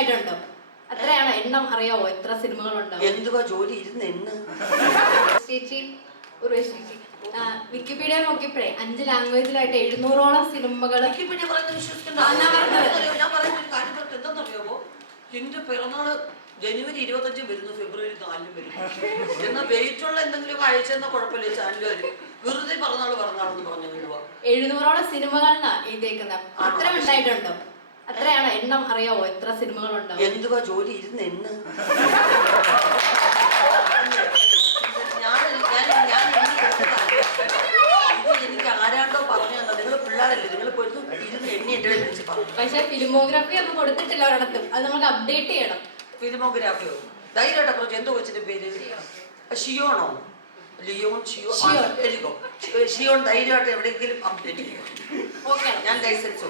ഉണ്ടായിട്ടുണ്ടോ അത്രയാണോ എണ്ണം അറിയാവോ? എത്ര സിനിമകളുണ്ടോ? എന്തുവാ ജോലി ഇരുന്ന് എന്ന്? ചേച്ചി ഉർവശി ചേച്ചി. വിക്കിപീഡിയ നോക്കിയപ്പോഴേ അഞ്ച് ലാംഗ്വേജിലായിട്ട് എഴുന്നൂറോളം സിനിമകൾ വിക്കിപീഡിയ പറയുന്നത് വിശ്വസിക്കണ്ട. ഞാൻ പറഞ്ഞത്. ഞാൻ പറയുന്ന ഒരു കാര്യം പറഞ്ഞിട്ട് എന്താണെന്നറിയാമോ? എന്റെ പിറന്നാൾ ജനുവരി ഇരുപത്തഞ്ചും വരുന്നു ഫെബ്രുവരി നാലിനും വരും എന്നാ വെയിറ്റുള്ള എന്തെങ്കിലും അയച്ചു കുഴപ്പമില്ല കുഴപ്പമില്ല ചാനലുകാര് വെറുതെ പറഞ്ഞാൾ പറഞ്ഞാളെന്ന് പറഞ്ഞു എഴുന്നൂറോളം സിനിമകളാണ് എഴുതിയേക്കുന്നത് അത്ര ഉണ്ടായിട്ടുണ്ടോ? അത്രയാണോ എണ്ണം അറിയാവോ? എത്ര സിനിമകളുണ്ടോ? എന്തുവാ ജോലി ഇരുന്ന് എന്ന് എനിക്ക് ആരാണ്ടോ പറഞ്ഞു തന്നെ നിങ്ങൾ പിള്ളേരല്ലേ? നിങ്ങൾ പോയിട്ട് ഇരുന്ന് എണ്ണി എന്റെ വിളിച്ച് പറഞ്ഞു. പക്ഷെ ഫിലിമോഗ്രാഫി ഒന്നും കൊടുത്തിട്ടില്ല ഒരിടത്തും. അത് നമുക്ക് അപ്ഡേറ്റ് ചെയ്യണം. ഫിലിമോഗ്രാഫിയോ ധൈര്യമായിട്ട് കുറച്ച് എന്തോ കൊച്ചിന്റെ പേര്? ഷിയോണോ? ലിയോൺ ഷിയോ? ഷിയോൺ. ധൈര്യമായിട്ട് എവിടെയെങ്കിലും അപ്ഡേറ്റ് ചെയ്യും ഓക്കെ ഞാൻ ലൈസൻസ്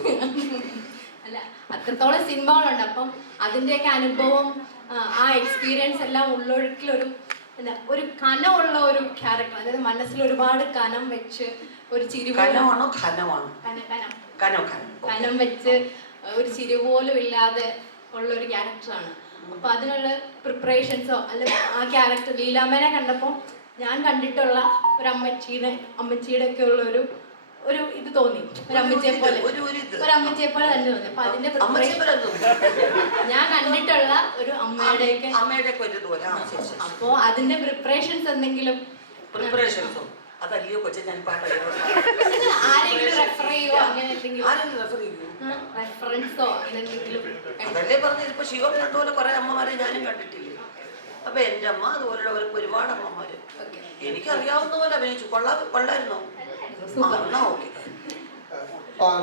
അല്ല? അത്രത്തോളം സിനിമകളുണ്ട്. അപ്പം അതിന്റെയൊക്കെ അനുഭവം ആ, എക്സ്പീരിയൻസ് എല്ലാം ഉള്ളൊഴുക്കിലൊരു എന്താ ഒരു കനമുള്ള ഒരു ക്യാരക്ടർ അതായത് മനസ്സിൽ ഒരുപാട് കനം വെച്ച് ഒരു ചിരി കനമാണോ? കനം കനം. കനം കനം. വെച്ച് ഒരു ചിരി പോലും ഇല്ലാതെ ഉള്ള ഒരു ക്യാരക്ടറാണ് അപ്പൊ അതിനുള്ള പ്രിപ്പറേഷൻസോ അല്ല ആ ക്യാരക്ടർ ലീലാമ്മേനെ കണ്ടപ്പോൾ ഞാൻ കണ്ടിട്ടുള്ള ഒരു അമ്മച്ചീനെ അമ്മച്ചിയുടെ ഒക്കെ ഉള്ള ഒരു ഇത് തോന്നി. ഒരു അമ്മച്ചിയെ പോലെ. ഒരു ഒരു അമ്മച്ചിയെ പോലെ തന്നെ തോന്നി. അപ്പൊ അതിന്റെ ഞാൻ കണ്ടിട്ടുള്ള ഒരു അമ്മയുടെയൊക്കെ അമ്മയുടെ ഒക്കെ ഒരു ഇതുപോലെ. ആ ശരി ശരി അപ്പോ അതിന്റെ പ്രിപ്പറേഷൻസ് എന്തെങ്കിലും പ്രിപ്പറേഷൻസോ അതല്ലയോ കൊച്ചു ഞാൻ പാട്ട് നിങ്ങൾ ആരെങ്കിലും റെഫർ ചെയ്യോ? അങ്ങനെ എന്തെങ്കിലും ആരെങ്കിലും റെഫർ ചെയ്യൂ? റെഫറൻസോ അങ്ങനെ എന്തെങ്കിലും അതല്ലേ പറഞ്ഞത്? ഇപ്പൊ ശിവം കണ്ടുപോലെ കുറെ അമ്മമാരെ ഞാനും കണ്ടിട്ടില്ലേ? അപ്പൊ എന്റെ അമ്മ അതുപോലുള്ളവർക്ക് ഒരുപാട് അമ്മമാര്. എനിക്ക് എനിക്കറിയാവുന്ന പോലെ അഭിനയിച്ചു. കൊള്ളാ കൊള്ളായിരുന്നോ. എന്നാ ഓക്കെ. ആ,